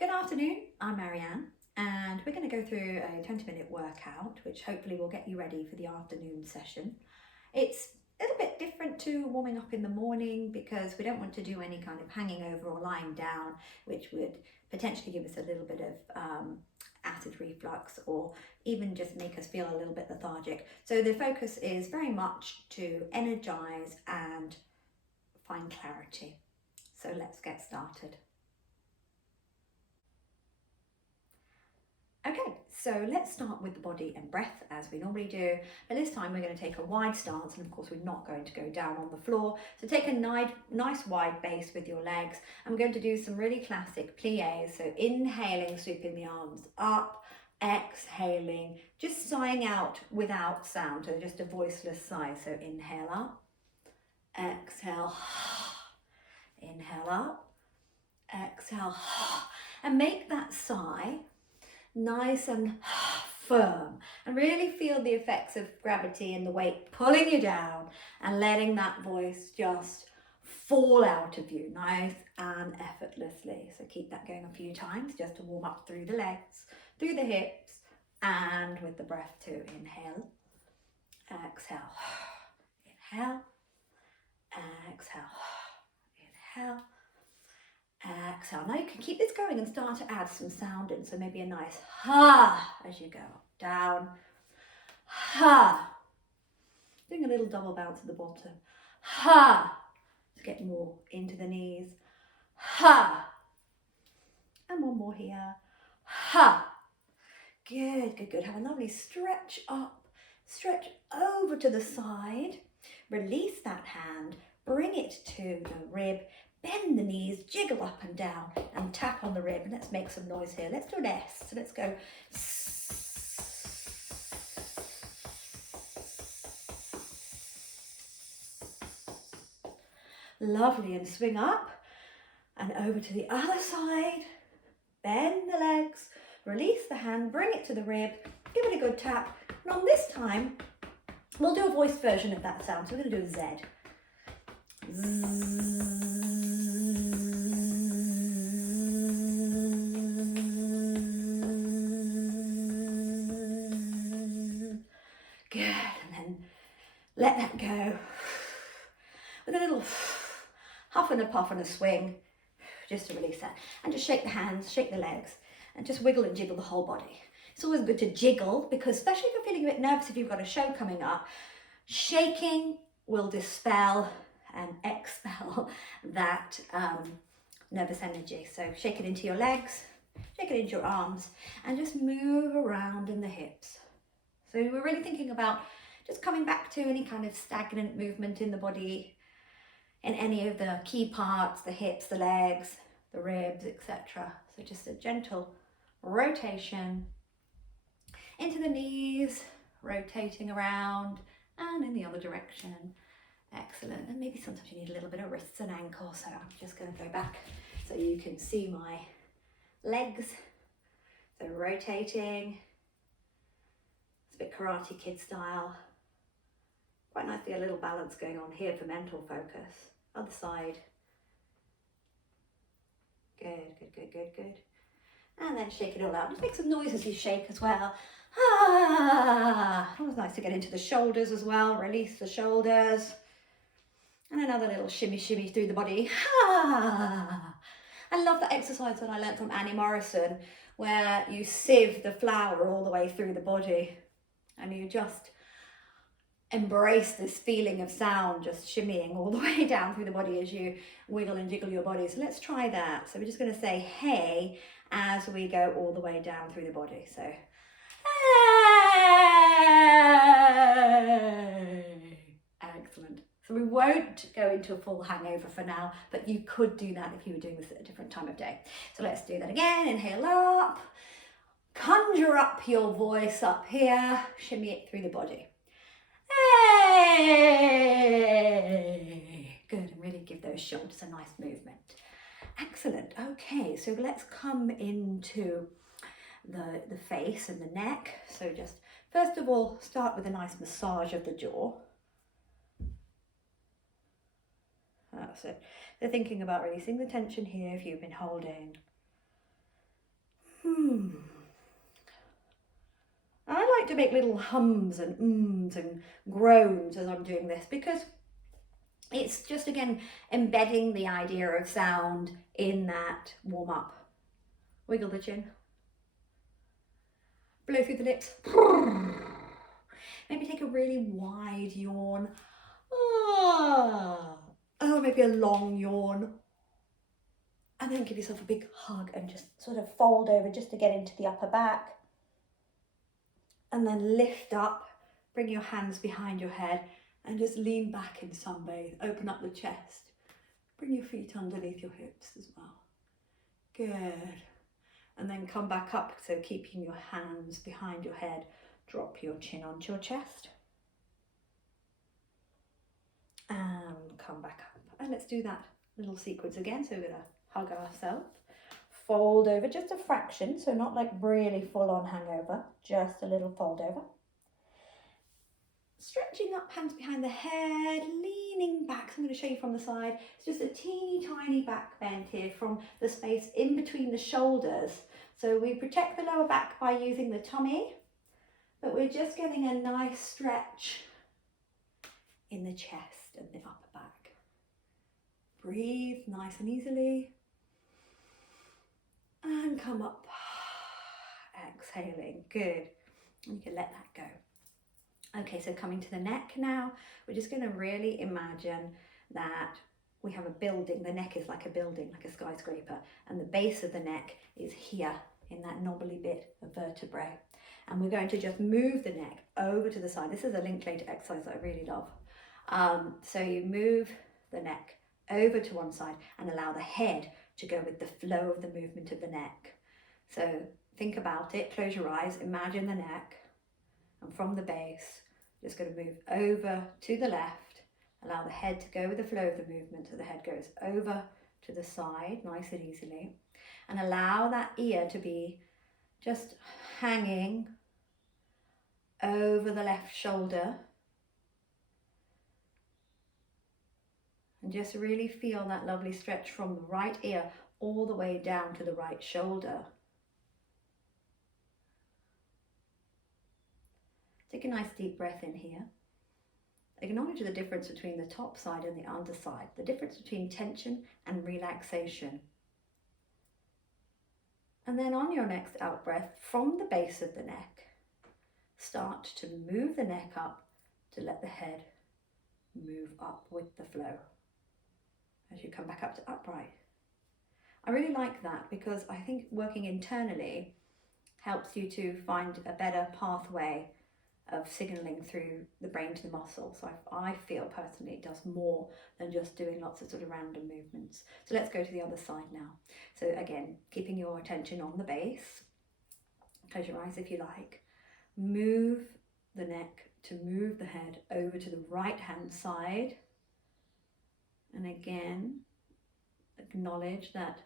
Good afternoon, I'm Marianne, and we're going to go through a 20-minute workout which hopefully will get you ready for the afternoon session. It's a little bit different to warming up in the morning because we don't want to do any kind of hanging over or lying down, which would potentially give us a little bit of acid reflux or even just make us feel a little bit lethargic. So the focus is very much to energize and find clarity. So let's get started. Okay, so let's start with the body and breath as we normally do, but this time we're going to take a wide stance, and of course we're not going to go down on the floor. So take a nice wide base with your legs. I'm going to do some really classic pliés, so inhaling, sweeping the arms up, exhaling, just sighing out without sound, so just a voiceless sigh. So inhale up, exhale, inhale up, exhale, and make that sigh nice and firm, and really feel the effects of gravity and the weight pulling you down and letting that voice just fall out of you nice and effortlessly. So keep that going a few times just to warm up through the legs, through the hips, and with the breath too. Inhale, exhale, inhale, exhale, inhale, exhale. Now you can keep this going and start to add some sound in. So maybe a nice ha as you go down, ha. Doing a little double bounce at the bottom, ha, to get more into the knees, ha. And one more here, ha. Good, good, good. Have a lovely stretch up, stretch over to the side. Release that hand, bring it to the rib. Bend the knees, jiggle up and down, and tap on the rib. And let's make some noise here. Let's do an S. So let's go. Lovely. And swing up and over to the other side. Bend the legs, release the hand, bring it to the rib, give it a good tap. And on this time, we'll do a voice version of that sound. So we're going to do a Z. Good, and then let that go with a little huff and a puff and a swing, just to release that. And just shake the hands, shake the legs, and just wiggle and jiggle the whole body. It's always good to jiggle because, especially if you're feeling a bit nervous, if you've got a show coming up, shaking will dispel and expel that nervous energy. So shake it into your legs, shake it into your arms, and just move around in the hips. So we're really thinking about just coming back to any kind of stagnant movement in the body, in any of the key parts, the hips, the legs, the ribs, etc. So just a gentle rotation into the knees, rotating around and in the other direction. Excellent. And maybe sometimes you need a little bit of wrists and ankles. So I'm just going to go back so you can see my legs. So rotating. It's a bit Karate Kid style. Quite nicely, a little balance going on here for mental focus. Other side. Good, good, good, good, good. And then shake it all out. Just make some noise as you shake as well. Ah, it was nice to get into the shoulders as well. Release the shoulders. And another little shimmy, shimmy through the body. Ah. I love that exercise that I learned from Annie Morrison, where you sieve the flour all the way through the body. And you just embrace this feeling of sound just shimmying all the way down through the body as you wiggle and jiggle your body. So let's try that. So we're just going to say hey as we go all the way down through the body. So hey. Excellent. So we won't go into a full hangover for now, but you could do that if you were doing this at a different time of day. So let's do that again. Inhale up, conjure up your voice up here, shimmy it through the body. Hey! Good, and really give those shoulders a nice movement. Excellent. Okay, so let's come into the face and the neck. So just first of all, start with a nice massage of the jaw. That's it. So thinking about releasing the tension here if you've been holding. to make little hums and ums and groans as I'm doing this, because it's just, again, embedding the idea of sound in that warm up. Wiggle the chin. Blow through the lips. Maybe take a really wide yawn. Oh, maybe a long yawn. And then give yourself a big hug and just sort of fold over just to get into the upper back. And then lift up, bring your hands behind your head and just lean back in sunbathe. Open up the chest. Bring your feet underneath your hips as well. Good. And then come back up, so keeping your hands behind your head. Drop your chin onto your chest. And come back up. And let's do that little sequence again. So we're going to hug ourselves. Fold over just a fraction, so not like really full on hangover, just a little fold over. Stretching up, hands behind the head, leaning back. So I'm going to show you from the side. It's just a teeny tiny back bend here from the space in between the shoulders. So we protect the lower back by using the tummy, but we're just getting a nice stretch in the chest and the upper back. Breathe nice and easily. And come up, exhaling, good. And you can let that go. Okay, so coming to the neck now, we're just going to really imagine that we have a building. The neck is like a building, like a skyscraper, and the base of the neck is here in that knobbly bit of vertebrae. And we're going to just move the neck over to the side. This is a Linklater exercise that I really love. So you move the neck over to one side and allow the head to go with the flow of the movement of the neck. So think about it, close your eyes, imagine the neck, and from the base, just going to move over to the left, allow the head to go with the flow of the movement, so the head goes over to the side, nice and easily, and allow that ear to be just hanging over the left shoulder. And just really feel that lovely stretch from the right ear all the way down to the right shoulder. Take a nice deep breath in here. Acknowledge the difference between the top side and the underside, the difference between tension and relaxation. And then on your next out breath, from the base of the neck, start to move the neck up to let the head move up with the flow as you come back up to upright. I really like that because I think working internally helps you to find a better pathway of signaling through the brain to the muscle. So I feel personally it does more than just doing lots of sort of random movements. So let's go to the other side now. So again, keeping your attention on the base. Close your eyes if you like. Move the neck to move the head over to the right hand side. And again, acknowledge that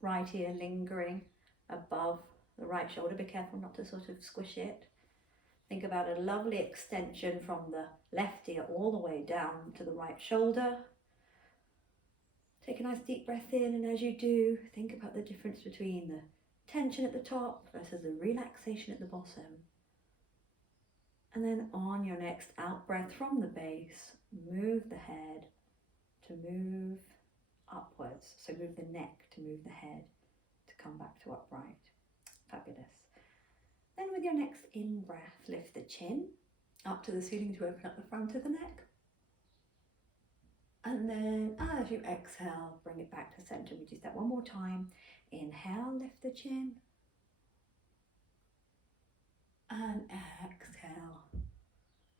right ear lingering above the right shoulder. Be careful not to sort of squish it. Think about a lovely extension from the left ear all the way down to the right shoulder. Take a nice deep breath in, and as you do, think about the difference between the tension at the top versus the relaxation at the bottom. And then on your next out breath from the base, move the head to move upwards. So move the neck to move the head to come back to upright. Fabulous. Then with your next in-breath, lift the chin up to the ceiling to open up the front of the neck. And then as you exhale, bring it back to center. We do that one more time. Inhale, lift the chin. And exhale,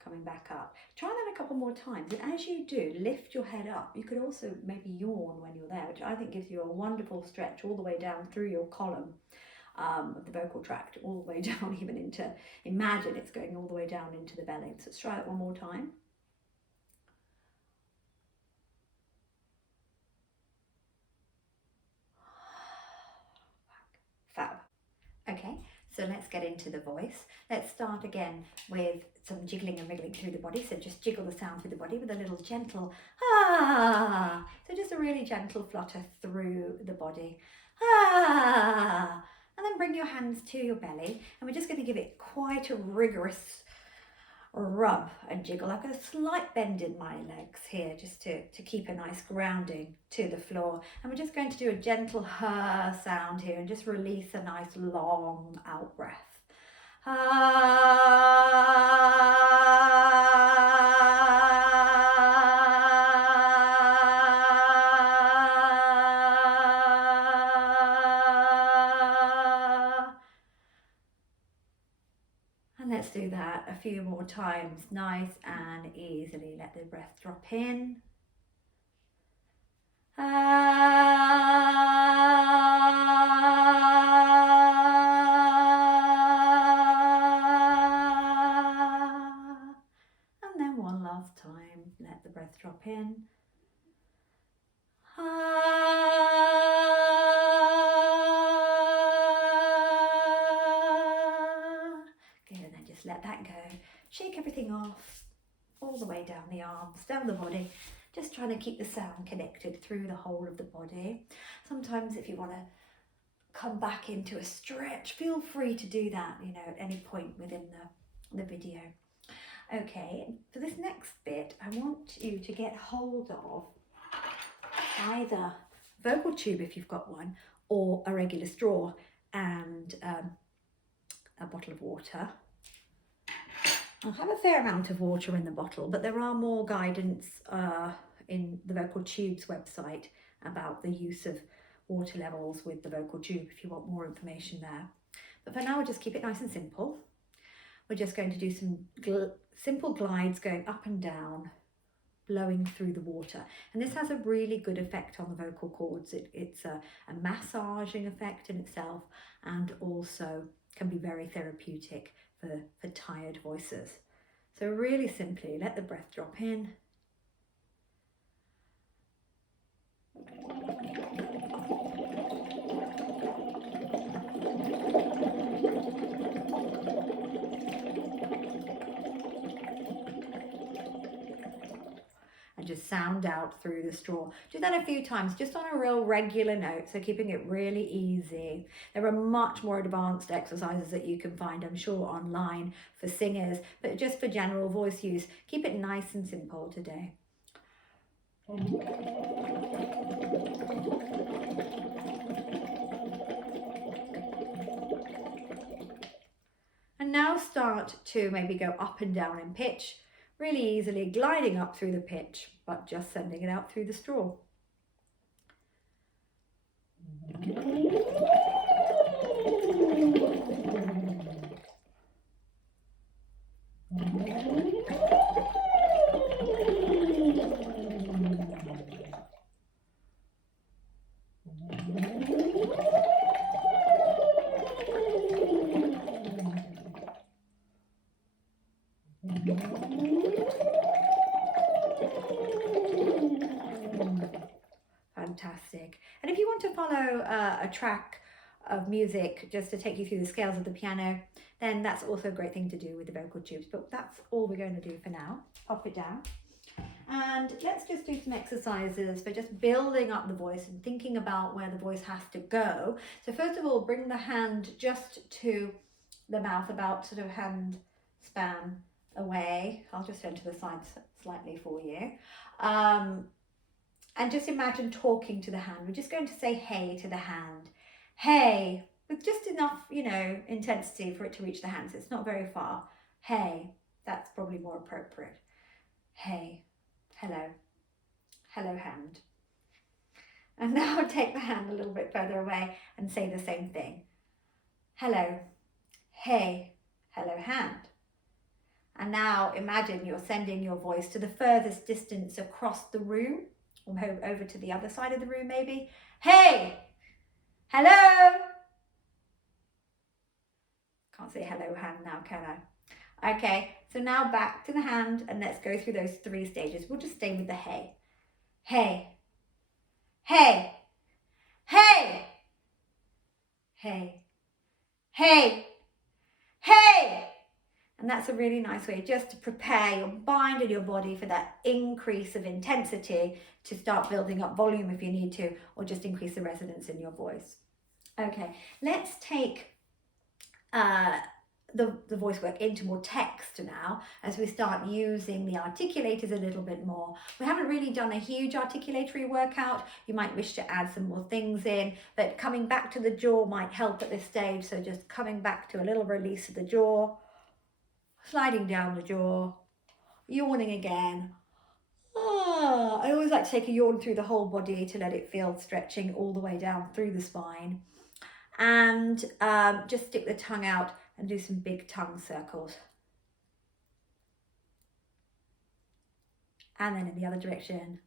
coming back up. Try that a couple more times. And as you do, lift your head up. You could also maybe yawn when you're there, which I think gives you a wonderful stretch all the way down through your column of the vocal tract, all the way down even into, imagine it's going all the way down into the belly. So let's try it one more time. Fab. Okay, so let's get into the voice. Let's start again with some jiggling and wriggling through the body. So just jiggle the sound through the body with a little gentle ah. So just a really gentle flutter through the body. Ah, And then bring your hands to your belly, and we're just going to give it quite a rigorous rub and jiggle. I've got a slight bend in my legs here just to keep a nice grounding to the floor. And we're just going to do a gentle sound here and just release a nice long out breath. And let's do that a few more times, nice and easily. Let the breath drop in. And then one last time, let the breath drop in. Good, and then just let that go. Shake everything off, all the way down the arms, down the body. Just trying to keep the sound connected through the whole of the body. Sometimes if you want to come back into a stretch, feel free to do that, you know, at any point within the video. Okay, for this next bit, I want you to get hold of either vocal tube if you've got one, or a regular straw and a bottle of water. I'll have a fair amount of water in the bottle, but there are more guidance in the Vocal Tube's website about the use of water levels with the vocal tube if you want more information there. But for now, we'll just keep it nice and simple. We're just going to do some simple glides going up and down, blowing through the water. And this has a really good effect on the vocal cords. It's a massaging effect in itself, and also can be very therapeutic for tired voices. So really simply, let the breath drop in. And just sound out through the straw. Do that a few times, just on a real regular note, so keeping it really easy. There are much more advanced exercises that you can find, I'm sure, online for singers, but just for general voice use, keep it nice and simple today. And now start to maybe go up and down in pitch, really easily gliding up through the pitch, but just sending it out through the straw. Fantastic. And if you want to follow a track of music just to take you through the scales of the piano, then that's also a great thing to do with the vocal tubes. But that's all we're going to do for now. Pop it down. And let's just do some exercises for just building up the voice and thinking about where the voice has to go. So first of all, bring the hand just to the mouth, about sort of hand span away. I'll just turn to the side slightly for you. And just imagine talking to the hand. We're just going to say hey to the hand. Hey, with just enough, you know, intensity for it to reach the hands. It's not very far. Hey, that's probably more appropriate. Hey, hello, hello hand. And now take the hand a little bit further away and say the same thing. Hello, hey, hello hand. And now imagine you're sending your voice to the furthest distance across the room, or over to the other side of the room maybe. Hey, hello. Can't say hello hand now, can I? Okay, so now back to the hand, and let's go through those 3 stages. We'll just stay with the hey. Hey, hey, hey, hey, hey, hey. And that's a really nice way just to prepare your mind and your body for that increase of intensity, to start building up volume if you need to, or just increase the resonance in your voice. Okay, let's take the voice work into more text now as we start using the articulators a little bit more. We haven't really done a huge articulatory workout. You might wish to add some more things in, but coming back to the jaw might help at this stage. So just coming back to a little release of the jaw, sliding down the jaw, yawning again. I always like to take a yawn through the whole body to let it feel stretching all the way down through the spine. And just stick the tongue out and do some big tongue circles. And then in the other direction.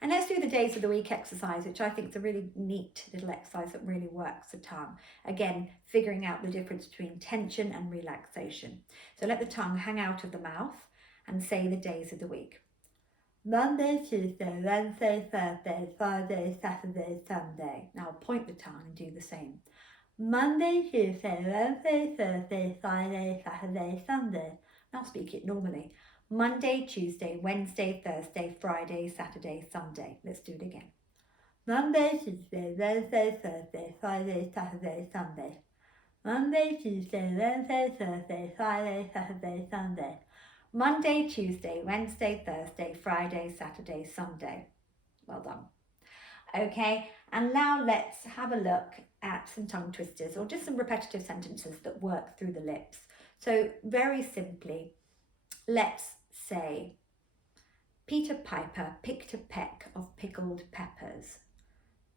And let's do the days of the week exercise, which I think is a really neat little exercise that really works the tongue. Again, figuring out the difference between tension and relaxation. So let the tongue hang out of the mouth and say the days of the week. Monday, Tuesday, Wednesday, Thursday, Friday, Saturday, Sunday. Now point the tongue and do the same. Monday, Tuesday, Wednesday, Thursday, Friday, Saturday, Sunday. Now speak it normally. Monday, Tuesday, Wednesday, Thursday, Friday, Saturday, Sunday. Let's do it again. Monday, Tuesday, Wednesday, Thursday, Friday, Saturday, Sunday. Monday, Tuesday, Wednesday, Thursday, Friday, Saturday, Sunday. Monday, Tuesday, Wednesday, Thursday, Friday, Saturday, Sunday. Well done. Okay, and now let's have a look at some tongue twisters or just some repetitive sentences that work through the lips. So very simply, let's say, Peter Piper picked a peck of pickled peppers.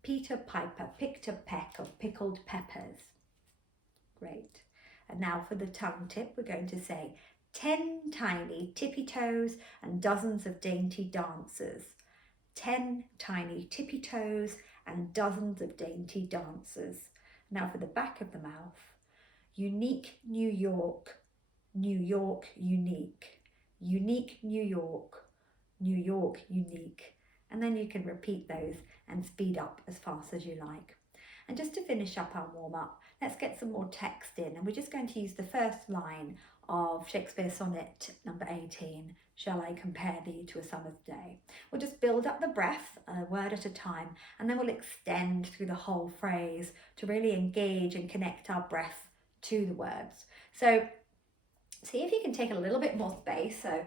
Peter Piper picked a peck of pickled peppers. Great. And now for the tongue tip, we're going to say 10 tiny tippy toes and dozens of dainty dancers. 10 tiny tippy toes and dozens of dainty dancers. Now for the back of the mouth, unique New York, New York unique, unique New York, New York unique. And then you can repeat those and speed up as fast as you like. And just to finish up our warm up, let's get some more text in, and we're just going to use the first line of Shakespeare's sonnet number 18, Shall I compare thee to a summer's day? We'll just build up the breath a word at a time, and then we'll extend through the whole phrase to really engage and connect our breath to the words. So see if you can take a little bit more space. So,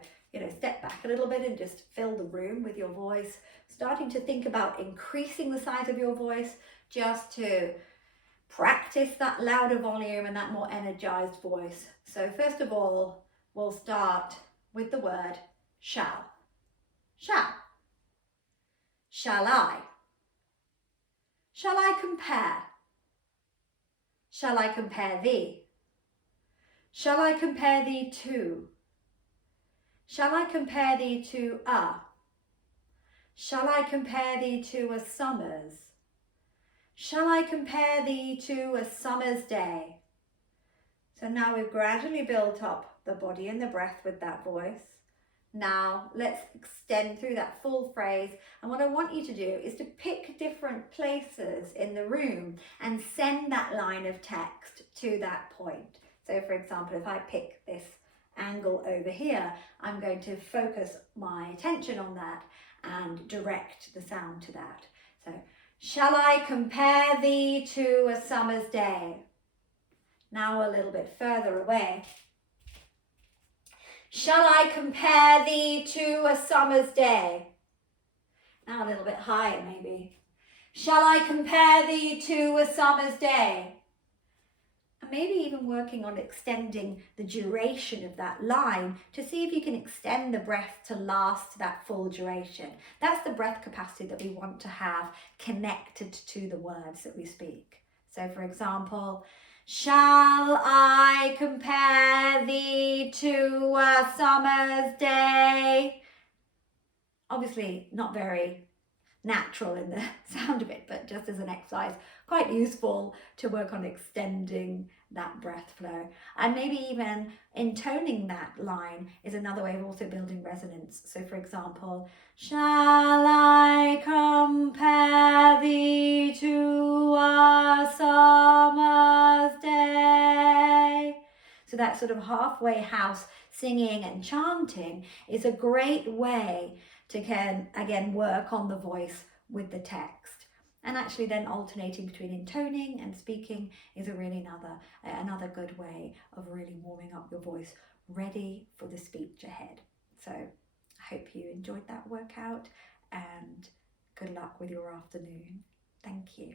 step back a little bit and just fill the room with your voice, starting to think about increasing the size of your voice just to practice that louder volume and that more energized voice. So first of all, we'll start with the word shall. Shall. Shall I? Shall I compare? Shall I compare thee? Shall I compare thee to? Shall I compare thee to a? Shall I compare thee to a summer's? Shall I compare thee to a summer's day? So now we've gradually built up the body and the breath with that voice. Now let's extend through that full phrase. And what I want you to do is to pick different places in the room and send that line of text to that point. So for example, if I pick this angle over here, I'm going to focus my attention on that and direct the sound to that. So, shall I compare thee to a summer's day? Now a little bit further away. Shall I compare thee to a summer's day? Now a little bit higher maybe. Shall I compare thee to a summer's day? And maybe even working on extending the duration of that line to see if you can extend the breath to last that full duration. That's the breath capacity that we want to have connected to the words that we speak. So for example, shall I compare thee to a summer's day? Obviously not very natural in the sound of it, but just as an exercise, quite useful to work on extending that breath flow. And maybe even intoning that line is another way of also building resonance. So for example, shall I compare thee to a summer's day? So that sort of halfway house singing and chanting is a great way to again work on the voice with the text. And actually then alternating between intoning and speaking is a really another good way of really warming up your voice, ready for the speech ahead. So I hope you enjoyed that workout, and good luck with your afternoon. Thank you.